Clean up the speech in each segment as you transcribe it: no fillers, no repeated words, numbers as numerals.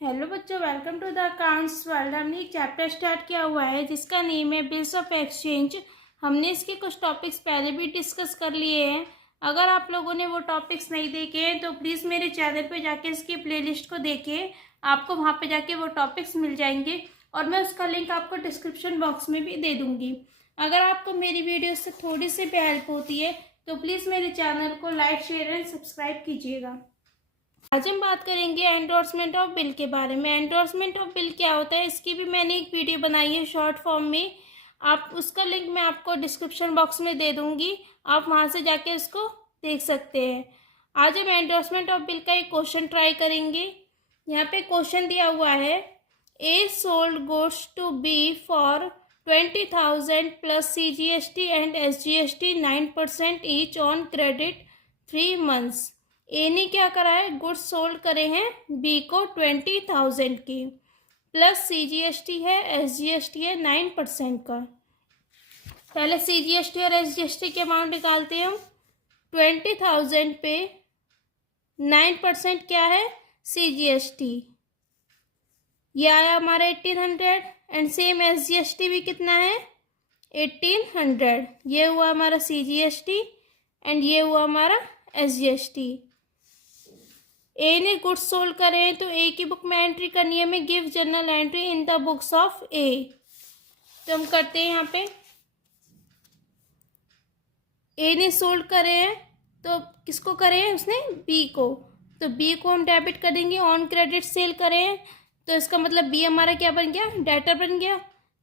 Hello बच्चों, welcome to the accounts world. हमने एक चैप्टर स्टार्ट किया हुआ है जिसका नेम है बिल्स ऑफ एक्सचेंज। हमने इसके कुछ टॉपिक्स पहले भी डिस्कस कर लिए हैं। अगर आप लोगों ने वो टॉपिक्स नहीं देखे हैं तो प्लीज़ मेरे चैनल पे जाके इसकी प्लेलिस्ट को देखिए। आपको वहाँ पे जाके वो टॉपिक्स मिल जाएंगे और मैं उसका लिंक आपको डिस्क्रिप्शन बॉक्स में भी दे दूँगी। अगर आपको मेरी वीडियो से थोड़ी सी भी हेल्प होती है तो प्लीज़ मेरे चैनल को लाइक, शेयर एंड सब्सक्राइब कीजिएगा। आज हम बात करेंगे एंडोर्समेंट ऑफ बिल के बारे में। एंडोर्समेंट ऑफ बिल क्या होता है, इसकी भी मैंने एक वीडियो बनाई है शॉर्ट फॉर्म में। आप उसका लिंक मैं आपको डिस्क्रिप्शन बॉक्स में दे दूंगी, आप वहां से जाके उसको देख सकते हैं। आज हम एंडोर्समेंट ऑफ बिल का एक क्वेश्चन ट्राई करेंगे। यहाँ पे क्वेश्चन दिया हुआ है, A sold goods to B for 20,000 plus CGST and SGST 9% each on credit 3 months. A ने क्या करा है, गुड्स सोल्ड करे हैं बी को 20,000 की, प्लस CGST है, SGST है 9% का। पहले CGST और SGST के अमाउंट निकालते हैं हम। 20,000 पे 9% क्या है, CGST, ये आया हमारा 1800 एंड सेम SGST भी कितना है 1800। ये हुआ हमारा CGST एंड ये हुआ हमारा SGST। ए ने गुड्स सोल्ड करे हैं तो ए की बुक में एंट्री करनी है हमें, give journal entry in the books of A. तो हम करते हैं, यहाँ पे ए ने सोल्ड करे हैं तो किसको करे हैं उसने, बी को, तो बी को हम डेबिट कर देंगे। ऑन क्रेडिट सेल करे हैं तो इसका मतलब बी हमारा क्या बन गया, डेटर बन गया।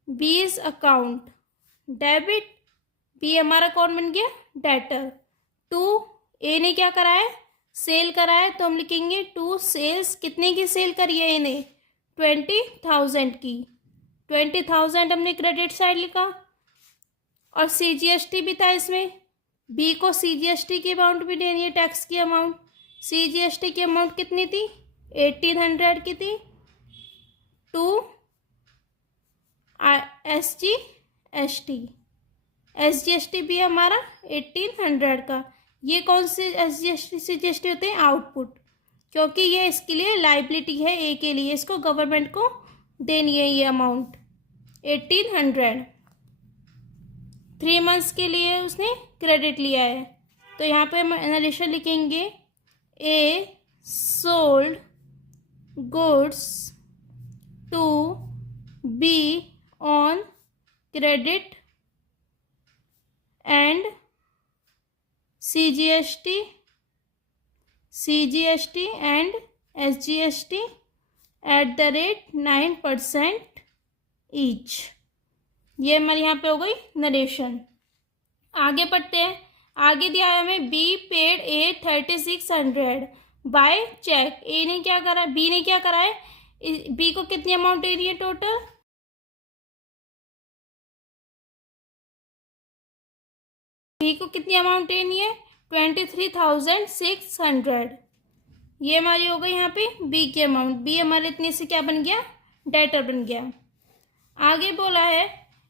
B is account debit, B हमारा कौन बन गया, डेटर। टू ए ने क्या करा है, सेल करा है, तो हम लिखेंगे टू सेल्स। कितने की सेल करी है इन्हें, 20,000 की। 20,000 हमने क्रेडिट साइड लिखा और CGST भी था इसमें। बी को CGST की अमाउंट भी देनी है, टैक्स की अमाउंट। CGST की अमाउंट कितनी थी, 1800 की थी। टू SGST भी हमारा 1800 का। ये कौन से CGST होते हैं, आउटपुट, क्योंकि ये इसके लिए लाइबिलिटी है ए के लिए, इसको गवर्नमेंट को देनी है ये अमाउंट 1800। 3 मंथ्स के लिए उसने क्रेडिट लिया है। तो यहाँ पे हम नरेशन लिखेंगे, A sold goods to B on credit and CGST and SGST at the rate 9% each. ये हमारे यहाँ पे हो गई नरेशन। आगे पढ़ते हैं। आगे दिया है हमें, B paid A 3600 bye cheque. A ने क्या करा, बी ने क्या करा है, बी को कितनी अमाउंट दे रही है टोटल, बी को कितनी अमाउंट देनी है 23,600। ये हमारी हो गई यहाँ पे बी की अमाउंट। बी हमारे इतने से क्या बन गया, डेटर बन गया। आगे बोला है,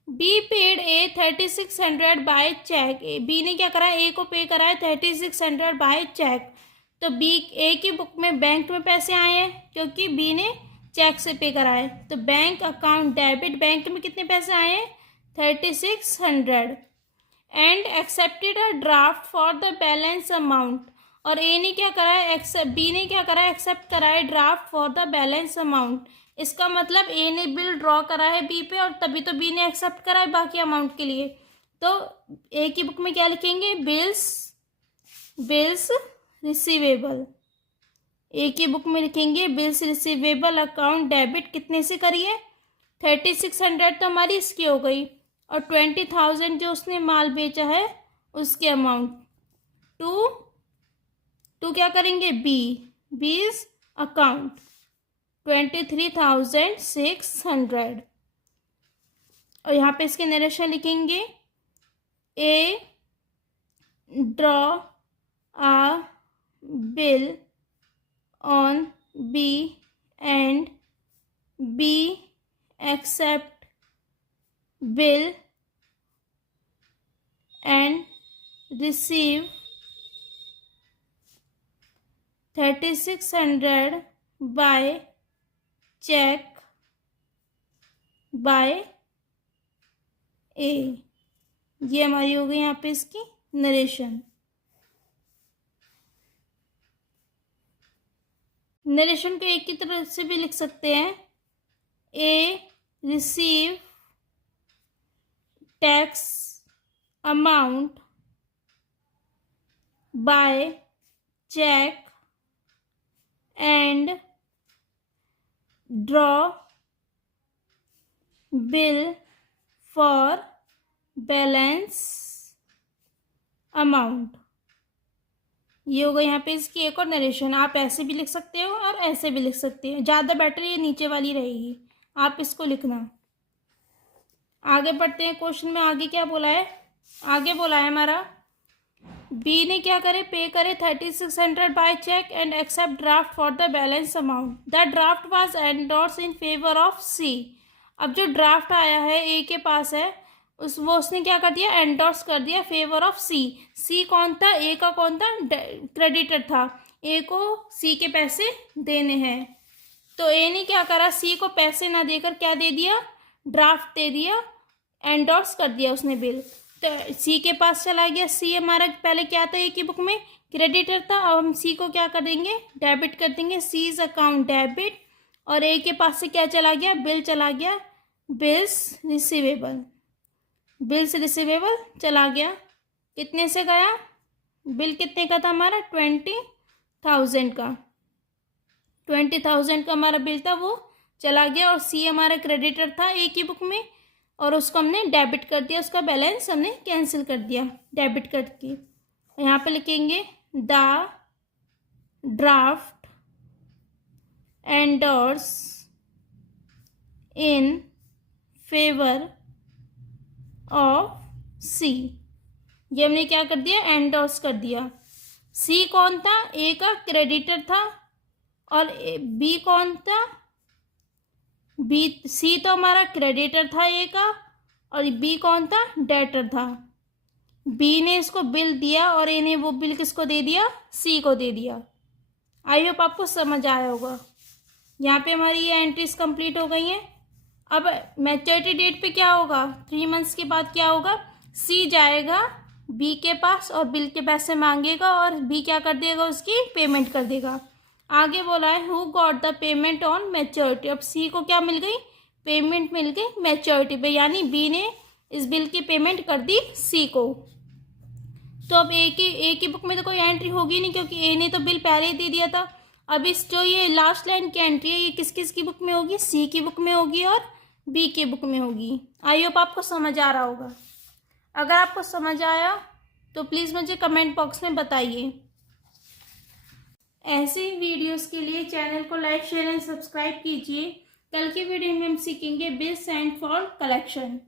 B paid A 3600 bye cheque. B ने क्या करा, ए को पे करा है 3600 बाय चेक। तो बी, ए की बुक में बैंक में पैसे आए हैं क्योंकि बी ने चेक से पे करा है। तो बैंक अकाउंट डेबिट, बैंक में कितने पैसे आए हैं 3600 and accepted a draft for the balance amount. और ए ने क्या करा है, बी ने क्या करा है, एक्सेप्ट करा है draft for the balance amount. इसका मतलब ए ने बिल ड्रॉ करा है बी पे और तभी तो बी ने एक्सेप्ट करा है बाकी अमाउंट के लिए। तो ए की बुक में क्या लिखेंगे, बिल्स रिसीवेबल। ए की बुक में लिखेंगे बिल्स रिसीवेबल अकाउंट डेबिट कितने से करिए, 3600 तो हमारी इसकी हो गई, और 20,000 जो उसने माल बेचा है उसके अमाउंट। टू क्या करेंगे, बी इज अकाउंट 23,600। और यहाँ पे इसके नरेशन लिखेंगे, A draw a bill on B and B accept bill and receive 3600 by cheque by A. ये हमारी हो गई यहाँ पे इसकी नरेशन। नरेशन को एक की तरह से भी लिख सकते हैं, A receive tax amount by cheque and draw bill for balance amount. ये होगा यहाँ पे इसकी एक और नरेशन। आप ऐसे भी लिख सकते हो और ऐसे भी लिख सकते हो, ज़्यादा बेटर ये नीचे वाली रहेगी, आप इसको लिखना। आगे बढ़ते हैं क्वेश्चन में। आगे क्या बोला है? आगे बोला है हमारा बी ने क्या करे, पे करे 3600 bye cheque and accept draft for the balance amount. The draft was endorse in favour of C. अब जो ड्राफ्ट आया है ए के पास है, उसने क्या कर दिया, एंडोर्स कर दिया फेवर ऑफ सी। सी कौन था? ए का कौन था? क्रेडिटर था। ए को सी के पैसे देने हैं, तो ए ने क्या करा, सी को पैसे ना देकर क्या दे दिया, ड्राफ्ट दे दिया, एंडोर्स कर दिया उसने बिल। तो सी के पास चला गया। सी हमारा पहले क्या था, ए की बुक में क्रेडिटर था। अब हम सी को क्या कर देंगे, डेबिट कर देंगे। सी इज अकाउंट डेबिट। और ए के पास से क्या चला गया, बिल चला गया, बिल्स रिसीवेबल। बिल्स रिसीवेबल चला गया। कितने से गया, बिल कितने का था हमारा, 20,000 का। 20,000 का हमारा बिल था, वो चला गया। और सी हमारा क्रेडिटर था ए की बुक में, और उसको हमने डेबिट कर दिया, उसका बैलेंस हमने कैंसिल कर दिया डेबिट करके। यहाँ पे लिखेंगे the draft endorse in favour of C. ये हमने क्या कर दिया, एंडोर्स कर दिया। सी कौन था, ए का क्रेडिटर था। और बी कौन था, बी, सी तो हमारा क्रेडिटर था ए का, और बी कौन था, डेटर था। बी ने इसको बिल दिया और ए ने वो बिल किसको दे दिया, सी को दे दिया। आई होप आपको समझ आया होगा। यहाँ पे हमारी ये एंट्रीज कंप्लीट हो गई हैं। अब मैच्योरिटी डेट पे क्या होगा, 3 मंथ्स के बाद क्या होगा, सी जाएगा बी के पास और बिल के पैसे मांगेगा, और बी क्या कर देगा, उसकी पेमेंट कर देगा। आगे बोला है who got the payment on maturity. अब सी को क्या मिल गई, पेमेंट मिल गई मैच्योरिटी पे, यानी बी ने इस बिल की पेमेंट कर दी सी को। तो अब ए की बुक में तो कोई एंट्री होगी नहीं, क्योंकि ए ने तो बिल पहले ही दे दिया था। अब इस जो ये लास्ट लाइन की एंट्री है, ये किस किस की बुक में होगी, सी की बुक में होगी और बी की बुक में होगी। आई होप आपको समझ आ रहा होगा। अगर आपको समझ आया तो प्लीज़ मुझे कमेंट बॉक्स में बताइए। ऐसे वीडियोस के लिए चैनल को लाइक, शेयर एंड सब्सक्राइब कीजिए। कल की वीडियो में हम सीखेंगे बिल्स एंड फॉर कलेक्शन।